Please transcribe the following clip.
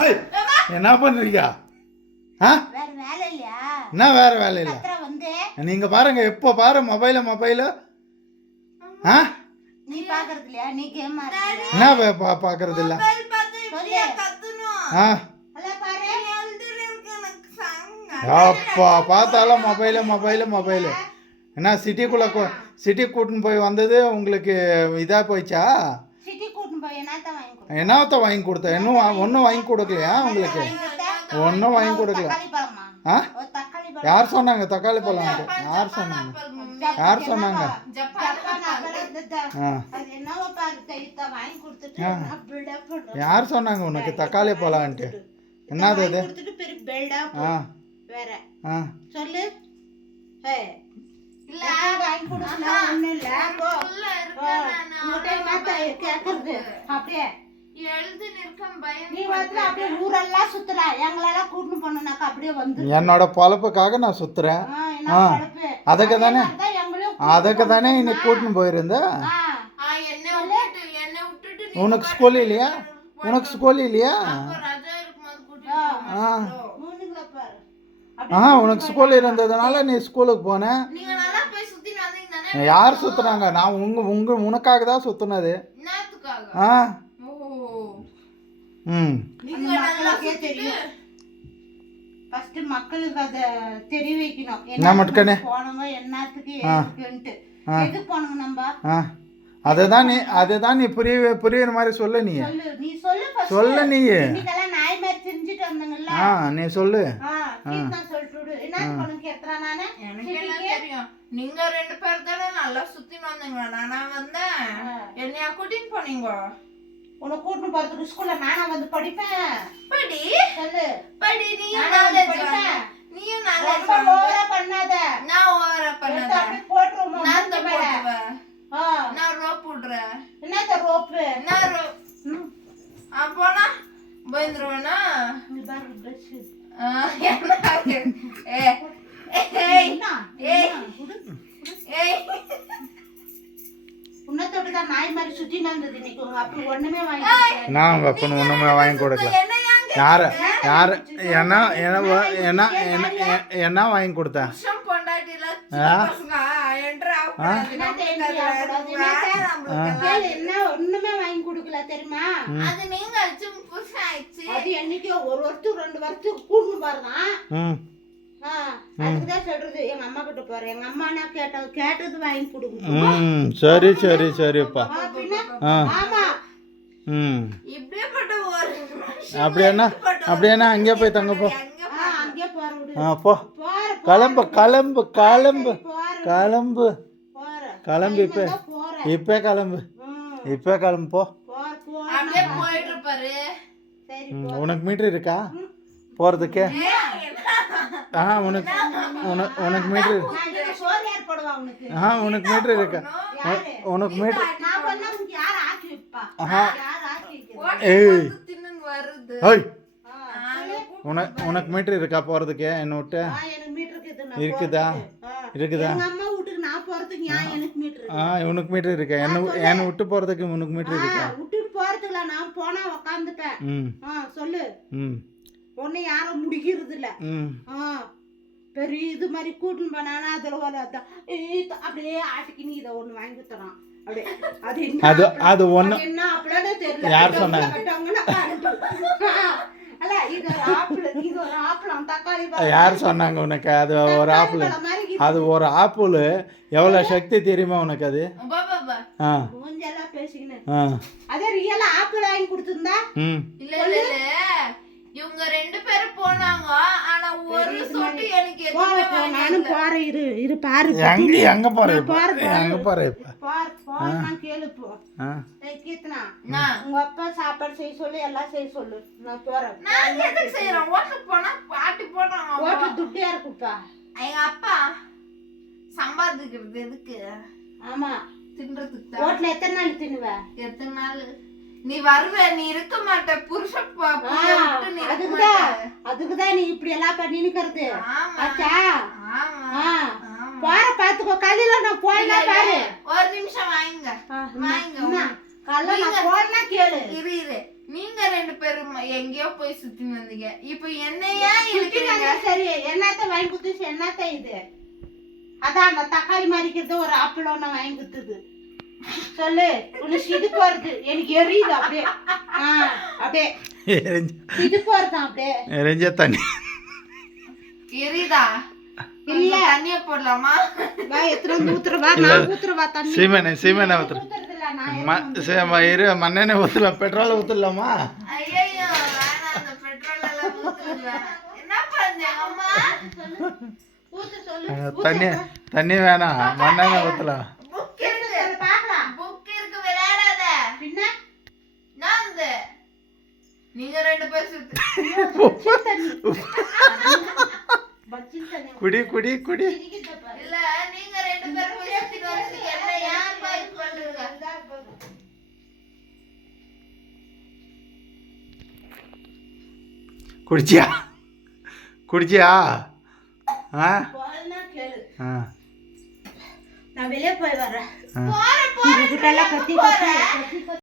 என்ன பண்றீங்க? என்ன வேற வேலை இல்லை? நீங்க பாருங்க, எப்போ பாரு மொபைல என்ன பாக்குறது இல்ல? அப்பா பார்த்தாலும் மொபைலு என்ன சிட்டி கூட்டின்னு போய் வந்தது உங்களுக்கு இதா போயிச்சா? என்னத்த வாங்கி கொடுத்த? ஒன்றும் வாங்கி கொடுக்கலையா உங்களுக்கு? ஒன்றும் வாங்கி கொடுக்கல. யார் சொன்னாங்க தக்காளி பழம்? யார் சொன்னாங்க? யார் சொன்னாங்க உனக்கு தக்காளி பழம்ட்டு? என்னது இது? சொல்லு. என்னோட பொழப்புக்காக நான் சுத்துறேன். அதுக்கு தானே இன்னைக்கு கூட்டின்னு போயிருந்த. உனக்கு ஸ்கூல் இல்லையா? உனக்கு ஸ்கூல் இருந்ததுனால நீ ஸ்கூலுக்கு போன. யார் சுத்துறாங்க? நான் உனக்காக தான் சுத்துனது. மக்களுக்கு அதை தெரிய வைக்கணும். அதுதான் நீ புரியுற மாதிரி சொல்ல. நீ சொல்லு. நீ சொல்லு. நீங்க 2 பேர் தானே நல்லா சுத்தின்னு வந்தீங்க. நானா வந்தேன், என்னையா கூட்டின்னு போனீங்க. உன்னை கூட்டின்னு போறதுக்கு ஸ்கூல்ல நானா வந்து படிப்பேன். படி சொல்லு. படி. நீயும் நாலேஜ் பண்ணாத. நான் ஓவரா பண்ணாத. போட்டுருவோம். நான் போட்டுவேன். நான் ரோப் விடுறேன். என்னத்த ரோப்பு? நான் ரோப். அப்போனா பயந்துருவேனா? நீ பாரு பிரஷ். உன்னத்தோடதான் நாய் மாதிரி சுத்தி வந்தது இன்னைக்கு. உங்க அப்பா ஒண்ணுமே வாங்கி கொடுக்கல. என்ன வாங்கி கொடுத்த? ஒண்ணுமே வாங்கி கொடுக்கல தெரியுமா? அது நீங்க அது என்னைக்கோ ஒரு வருஷத்துக்கு 2 வருஷத்துக்கு கூட்டு பாருங்க. அதுக்குதான் சொல்றது. எங்க அம்மா கிட்ட போறேன். எங்க அம்மா நான் கேட்டது வாங்கி கொடுக்கும். சரிப்பா. ஆமா. அப்படியே அங்கே போய் தங்க போ. அங்கே போற. போ. கிளம்பு. இப்ப கிளம்பு போ. உனக்கு மீட்டர் இருக்கா போறதுக்கு? உனக்கு மீட்டர் உனக்கு மீட்டர் இருக்கா? உனக்கு மீட்டர் உனக்கு மீட்டர் இருக்கா போறதுக்கு? என்ன விட்டு இருக்குதா? உனக்கு மீட்டர் இருக்கா? என்ன விட்டு போறதுக்கு உனக்கு மீட்டர் இருக்கா? நான் போனா உக்காந்துட்டேன். சொல்லு. ஒண்ணு யாரும் முடிக்கிறது இல்ல. பெரிய இது மாதிரி கூட்டின்னு போனானா அதுல அப்படியே ஆட்டிக்கினு இதை ஒண்ணு வாங்கி தரான். அது ஒண்ணு என்ன அப்படியே தெரியல. யார் சொன்னாங்க? யார் சொன்னாங்க உனக்கு? அது ஒரு ஆப்பிள். அது ஒரு ஆப்பிள் எவ்வளவு சக்தி தெரியுமா உனக்கு? அது அதே ரியலா ஆப்பிள் வாங்கி கொடுத்திருந்தா இவங்க 2 பேரும் போனாங்க. ஆனா ஒரு சொட்டு எனக்கு நானும் போறேன். இரு பாரு. எங்க போறேன்? கேளு போ. கீர்த்தனா, உங்க அப்பா சாப்பாடு செய்ய சொல்லு, எல்லாம் செய்ய சொல்லு. நான் போறேன். நான் எதுக்கு செய்யறேன்? ஹோட்டலுக்கு போனா பாட்டி போடுறாங்க. ஹோட்டல் துட்டு யாரு கொடுப்பா? எங்க அப்பா. சம்பாதிக்கிறது எதுக்கு? ஆமா, தின்றதுக்கு. ஹோட்டல் எத்தனை நாள் தின்னுவ? எத்தனை நாள் நீ வருவ? நீ இருக்க மாட்ட. அதுக்குதான் நீ இப்படி எல்லாம் பண்ணினுக்கிறது. போற பாத்துக்கோ. காலையில நான் போனா பாரு. ஒரு நிமிஷம் வாங்க. கல்ல நான் போனா கேளு. இரு நீங்க 2 பேரும் எங்கேயோ போய் சுத்தின்னு வந்தீங்க. இப்போ என்னையா இழுக்கிறீங்க? சரி என்னத்த வாங்கி குத்துச்சு என்னத்த இது? அதான் அந்த தக்காளி மறிக்கிறது ஒரு ஆப்பிள் ஒண்ணு வாங்கி குத்துது. சொல்லு உனக்கு இது போறது எனக்கு எரியுது அப்படியே. அப்படியே இது போறது அப்படியே எரிஞ்ச தண்ணி எரியுதா? இல்ல தண்ணிய போடலாமா? வா எத்தனை ஊத்துறவா? நான் ஊத்துறவா தண்ணி? சீமெண்ணெய் ஊத்துற ஊத்துறதுல நான் மண்ணெண்ணெய் ஊற்றலாம், பெட்ரோலை ஊற்றலாமா? ஐயோ வேணாம், அந்த பெட்ரோல் எல்லாம் ஊத்துறது வேணாம். என்ன பண்ணீங்க அம்மா? ஊத்து சொல்லு. தண்ணி வேணாம், மண்ணெண்ணெய் ஊற்றலாம். புக் இருக்கு, பார்க்கலாம். புக் இருக்கு, விளையாடாத. பின்ன நான் நீங்க 2 பேர் சுத்து. குடி குடி குடி. இல்ல நீங்க 2 பேர் போய் சுத்திட்டு வரதுக்கு என்ன ஏன் பாய் பண்றீங்க? குடிச்சியா? நான் வெளியே போய் வரேன். போற கத்தி